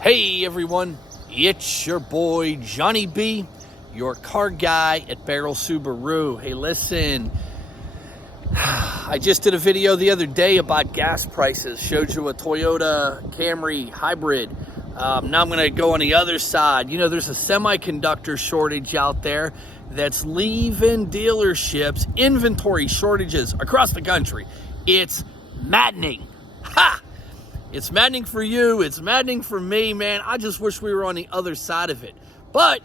Hey everyone, it's your boy Johnny B, your car guy at Baierl Subaru. Hey listen, I just did a video the other day about gas prices, showed you a Toyota Camry hybrid. Now I'm gonna go on the other side. You know, there's a semi-conductor shortage out there that's leaving dealerships, inventory shortages across the country. It's maddening. Ha! It's maddening for you, it's maddening for me, man. I just wish we were on the other side of it. But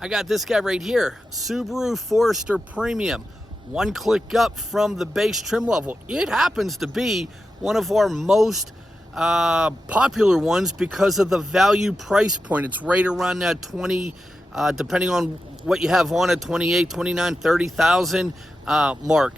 I got this guy right here, Subaru Forester Premium. One click up from the base trim level. It happens to be one of our most popular ones because of the value price point. It's right around that 20, depending on what you have on it, 28, 29, 30,000 mark.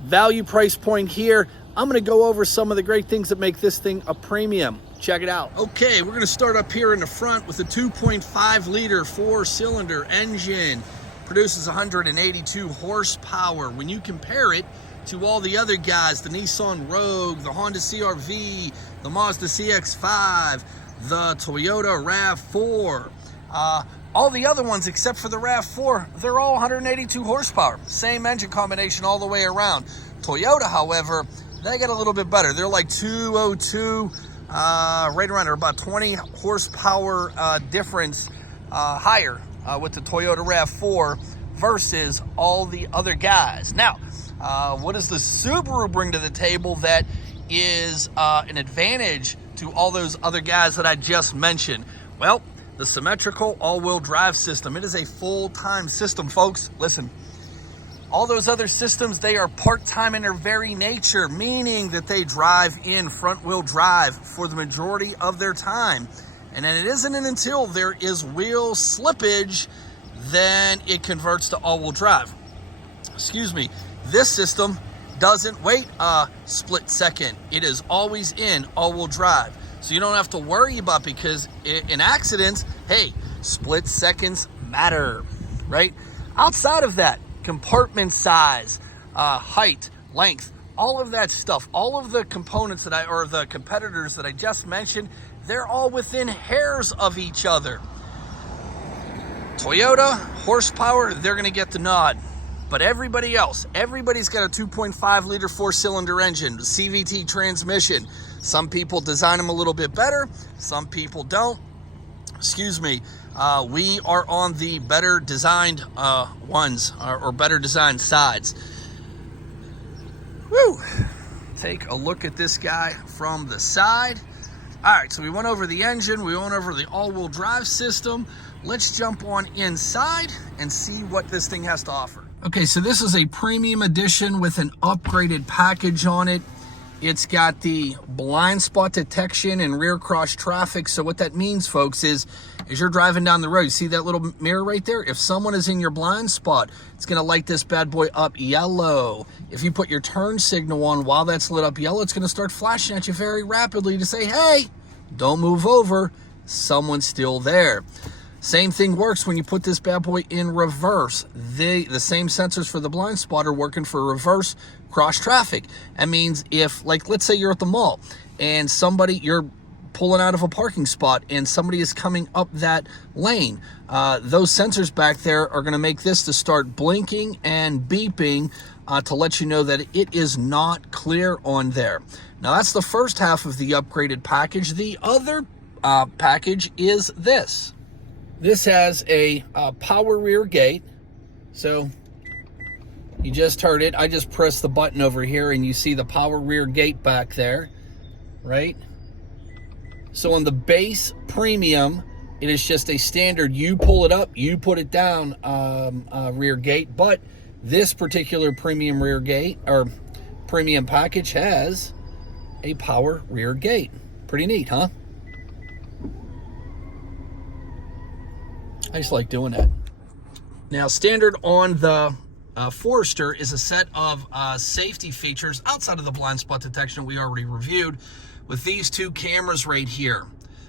Value price point here. I'm gonna go over some of the great things that make this thing a premium. Check it out. Okay, we're gonna start up here in the front with a 2.5 liter 4-cylinder engine. Produces 182 horsepower. When you compare it to all the other guys, the Nissan Rogue, the Honda CR-V, the Mazda CX-5, the Toyota RAV4, all the other ones except for the RAV4, they're all 182 horsepower. Same engine combination all the way around. Toyota, however, they get a little bit better. They're like 202, right around there, about 20 horsepower difference higher with the Toyota RAV4 versus all the other guys. Now, what does the Subaru bring to the table that is an advantage to all those other guys that I just mentioned? Well, the symmetrical all-wheel drive system. It is a full-time system, folks. Listen. All those other systems, they are part-time in their very nature, meaning that they drive in front-wheel drive for the majority of their time. And then it isn't until there is wheel slippage, then it converts to all-wheel drive. Excuse me. This system doesn't wait a split second. It is always in all-wheel drive. So you don't have to worry about, because in accidents, hey, split seconds matter, right? Outside of that, compartment size, height, length, all of that stuff, all of the components or the competitors that I just mentioned, they're all within hairs of each other. Toyota, horsepower, they're gonna get the nod. But everybody else, everybody's got a 2.5 liter 4-cylinder engine, CVT transmission. Some people design them a little bit better, some people don't. Excuse me. We are on the better designed ones, or better designed sides. Woo! Take a look at this guy from the side. All right, so we went over the engine, we went over the all-wheel drive system. Let's jump on inside and see what this thing has to offer. Okay, so this is a premium edition with an upgraded package on it. It's got the blind spot detection and rear cross traffic. So what that means, folks, is as you're driving down the road, you see that little mirror right there? If someone is in your blind spot, it's gonna light this bad boy up yellow. If you put your turn signal on while that's lit up yellow, it's gonna start flashing at you very rapidly to say, hey, don't move over, someone's still there. Same thing works when you put this bad boy in reverse. The same sensors for the blind spot are working for reverse cross traffic. That means if, like, let's say you're at the mall and you're pulling out of a parking spot and somebody is coming up that lane, those sensors back there are gonna make this to start blinking and beeping to let you know that it is not clear on there. Now that's the first half of the upgraded package. The other package is this. This has a power rear gate. So you just heard it. I just pressed the button over here and you see the power rear gate back there, right? So on the base premium, it is just a standard, you pull it up, you put it down rear gate. But this particular premium rear gate, or premium package, has a power rear gate. Pretty neat, huh? I just like doing that. Now, standard on the Forester is a set of safety features outside of the blind spot detection we already reviewed, with these two cameras right here.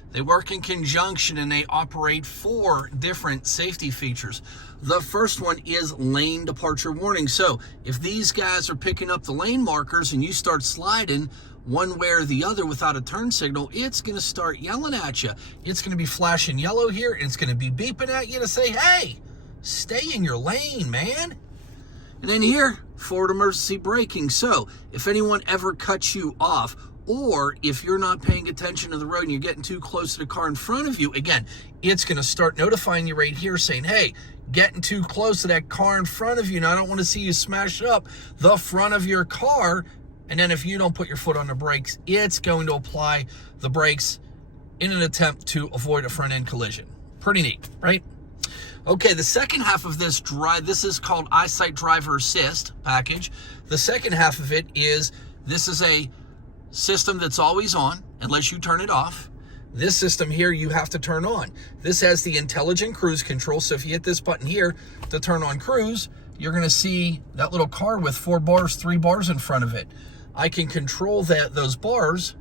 They work in conjunction and they operate 4 different safety features. The first one is lane departure warning. So if these guys are picking up the lane markers and you start sliding, one way or the other without a turn signal, it's going to start yelling at you. It's going to be flashing yellow here, and it's going to be beeping at you to say, hey, stay in your lane, man. And then here, forward emergency braking. So if anyone ever cuts you off, or if you're not paying attention to the road and you're getting too close to the car in front of you, again, it's going to start notifying you right here saying, hey, getting too close to that car in front of you, and I don't want to see you smash up the front of your car. And then if you don't put your foot on the brakes, it's going to apply the brakes in an attempt to avoid a front-end collision. Pretty neat, right? Okay, the second half of this this is called Eyesight Driver Assist package. The second half of it is, this is a system that's always on unless you turn it off. This system here you have to turn on. This has the intelligent cruise control. So if you hit this button here to turn on cruise, you're going to see that little car with 3 bars in front of it. I can control those bars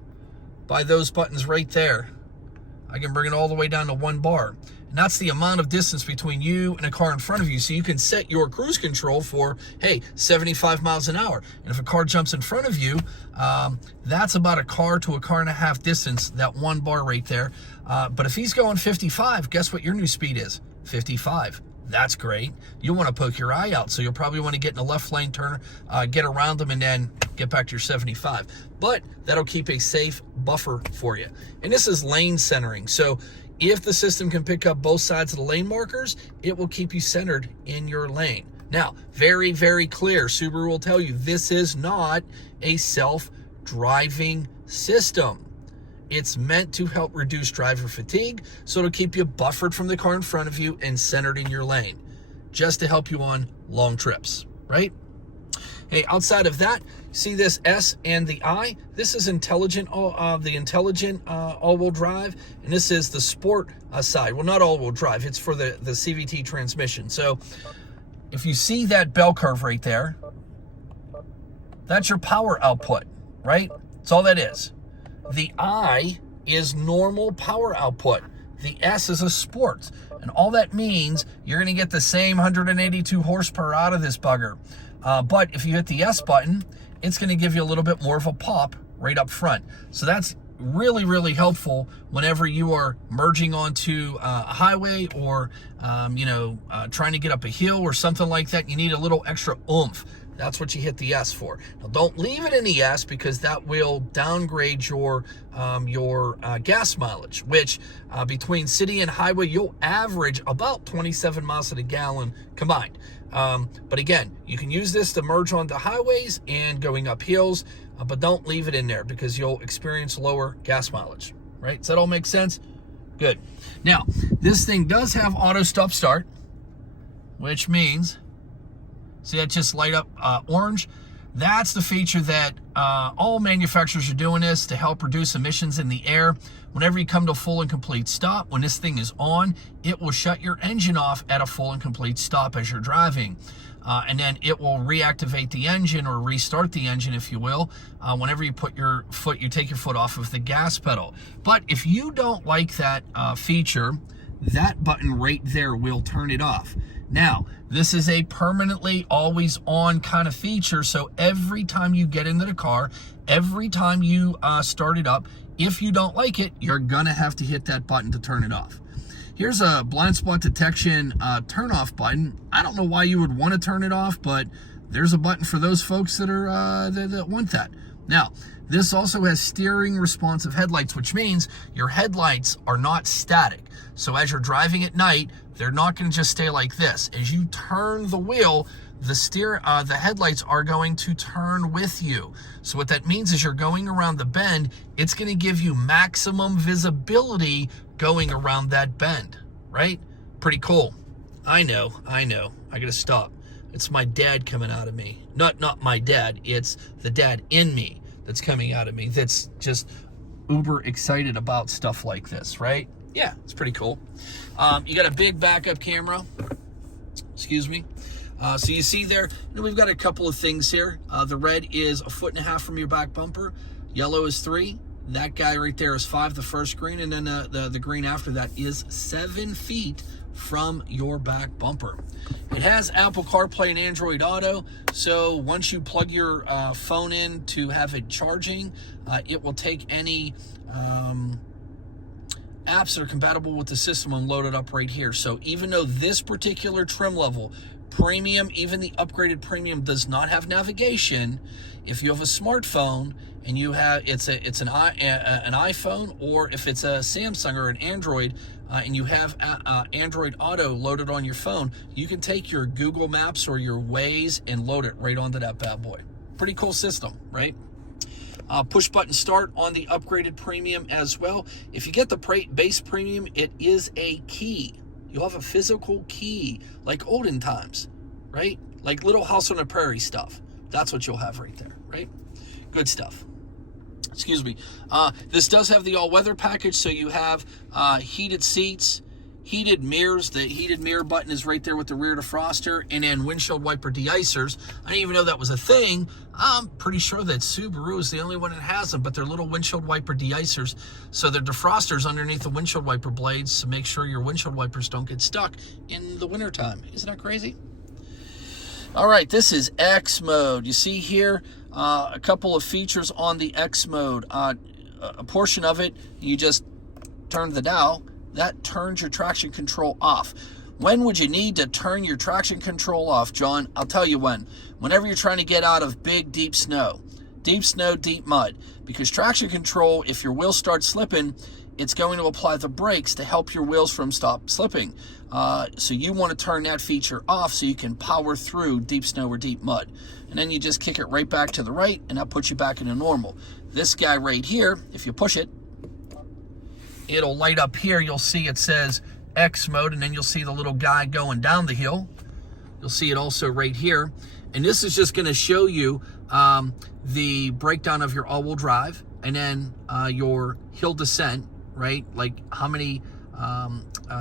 by those buttons right there. I can bring it all the way down to 1 bar. And that's the amount of distance between you and a car in front of you. So you can set your cruise control for, hey, 75 miles an hour. And if a car jumps in front of you, that's about a car to a car and a half distance, that 1 bar right there. But if he's going 55, guess what your new speed is? 55. That's great. You'll want to poke your eye out, so you'll probably want to get in the left lane, turn, get around them, and then get back to your 75. But that'll keep a safe buffer for you. And this is lane centering. So if the system can pick up both sides of the lane markers, it will keep you centered in your lane. Now, very, very clear, Subaru will tell you this is not a self-driving system. It's meant to help reduce driver fatigue, so it'll keep you buffered from the car in front of you and centered in your lane, just to help you on long trips, right? Hey, outside of that, see this S and the I? This is intelligent, the intelligent all-wheel drive, and this is the sport side. Well, not all-wheel drive, it's for the CVT transmission. So if you see that bell curve right there, that's your power output, right? That's all that is. The I is normal power output. The S is a sport. And all that means, you're going to get the same 182 horsepower out of this bugger. But if you hit the S button, it's going to give you a little bit more of a pop right up front. So that's really, really helpful whenever you are merging onto a highway or, trying to get up a hill or something like that. You need a little extra oomph. That's what you hit the S for. Now, don't leave it in the S, because that will downgrade your gas mileage, which between city and highway, you'll average about 27 miles to the gallon combined. But again, you can use this to merge onto highways and going up hills, but don't leave it in there because you'll experience lower gas mileage, right? Does that all make sense? Good. Now, this thing does have auto stop start, which means, see that just light up orange? That's the feature that all manufacturers are doing this to help reduce emissions in the air. Whenever you come to a full and complete stop, when this thing is on, it will shut your engine off at a full and complete stop as you're driving. And then it will reactivate the engine, or restart the engine, if you will, whenever you take your foot off of the gas pedal. But if you don't like that feature, that button right there will turn it off. Now, this is a permanently always on kind of feature, so every time you get into the car, every time you start it up, if you don't like it, you're gonna have to hit that button to turn it off. Here's a blind spot detection turn off button. I don't know why you would want to turn it off, but there's a button for those folks that are that want that. Now, this also has steering responsive headlights, which means your headlights are not static. So as you're driving at night, they're not going to just stay like this. As you turn the wheel, the headlights are going to turn with you. So what that means is, you're going around the bend, it's going to give you maximum visibility going around that bend, right? Pretty cool. I know. I got to stop. It's my dad coming out of me. Not my dad. It's the dad in me that's coming out of me. That's just uber excited about stuff like this, right? Yeah, it's pretty cool. You got a big backup camera. Excuse me. So you see there, we've got a couple of things here. The red is 1.5 feet from your back bumper. Yellow is 3. That guy right there is 5, the first green, and then the green after that is 7 feet from your back bumper. It has Apple CarPlay and Android Auto, so once you plug your phone in to have it charging, it will take any apps that are compatible with the system and load it up right here. So even though this particular trim level, Premium, even the upgraded Premium, does not have navigation, if you have a smartphone and you have it's an iPhone, or if it's a Samsung or an Android, and you have Android Auto loaded on your phone, you can take your Google Maps or your Waze and load it right onto that bad boy. Pretty cool system, right? Push button start on the upgraded Premium as well. If you get the base Premium, it is a key. You'll have a physical key, like olden times, right? Like Little House on the Prairie stuff. That's what you'll have right there, right? Good stuff. Excuse me. This does have the all-weather package, so you have heated seats, heated mirrors. The heated mirror button is right there with the rear defroster, and then windshield wiper de-icers. I didn't even know that was a thing. I'm pretty sure that Subaru is the only one that has them, but they're little windshield wiper de-icers. So they're defrosters underneath the windshield wiper blades to make sure your windshield wipers don't get stuck in the wintertime. Isn't that crazy? All right, this is X mode. You see here a couple of features on the X mode. A portion of it, you just turn the dial. That turns your traction control off. When would you need to turn your traction control off, John? I'll tell you when. Whenever you're trying to get out of big, deep snow, deep mud. Because traction control, if your wheels start slipping, it's going to apply the brakes to help your wheels from stop slipping. So you want to turn that feature off so you can power through deep snow or deep mud. And then you just kick it right back to the right, and that puts you back into normal. This guy right here, if you push it, it'll light up here. You'll see it says X mode, and then you'll see the little guy going down the hill. You'll see it also right here. And this is just going to show you the breakdown of your all-wheel drive, and then your hill descent, right? Like how many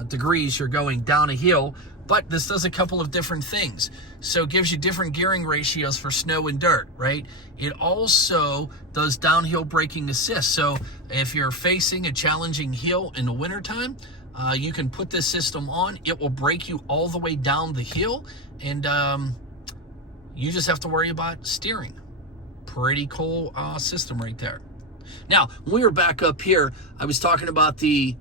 degrees you're going down a hill. But this does a couple of different things. So it gives you different gearing ratios for snow and dirt, right? It also does downhill braking assist. So if you're facing a challenging hill in the wintertime, you can put this system on. It will brake you all the way down the hill, and you just have to worry about steering. Pretty cool system right there. Now, when we were back up here, I was talking about the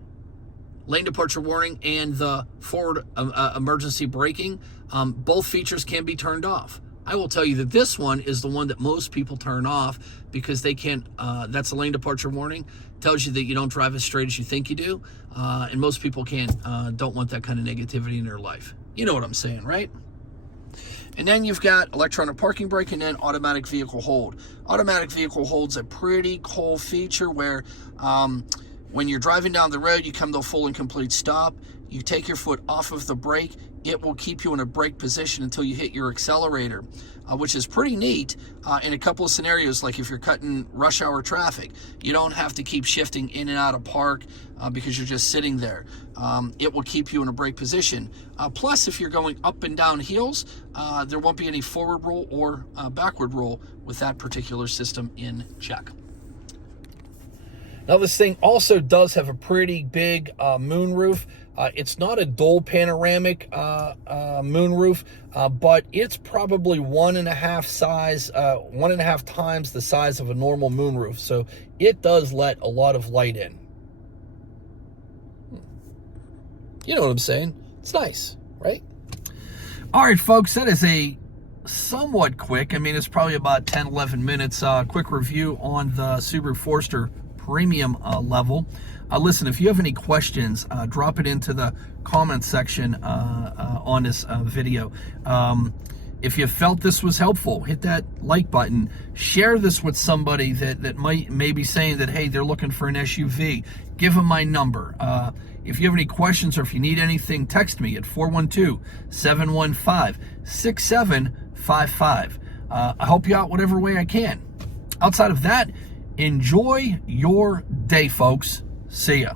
lane departure warning and the forward emergency braking. Both features can be turned off. I will tell you that this one is the one that most people turn off because they can't, that's a lane departure warning. Tells you that you don't drive as straight as you think you do. And most people don't want that kind of negativity in their life. You know what I'm saying, right? And then you've got electronic parking brake and then automatic vehicle hold. Automatic vehicle hold's a pretty cool feature where when you're driving down the road, you come to a full and complete stop. You take your foot off of the brake. It will keep you in a brake position until you hit your accelerator, which is pretty neat in a couple of scenarios, like if you're cutting rush hour traffic. You don't have to keep shifting in and out of park because you're just sitting there. It will keep you in a brake position. Plus, if you're going up and down hills, there won't be any forward roll or backward roll with that particular system in check. Now, this thing also does have a pretty big moonroof. It's not a dual panoramic moonroof, but it's probably 1.5 times the size of a normal moonroof. So it does let a lot of light in. You know what I'm saying? It's nice, right? All right, folks, that is a somewhat quick, I mean, it's probably about 10, 11 minutes, quick review on the Subaru Forester Premium level. Listen, if you have any questions, drop it into the comment section on this video. If you felt this was helpful, hit that like button. Share this with somebody that may be saying that, hey, they're looking for an SUV. Give them my number. If you have any questions or if you need anything, text me at 412-715-6755. I help you out whatever way I can. Outside of that, enjoy your day, folks. See ya.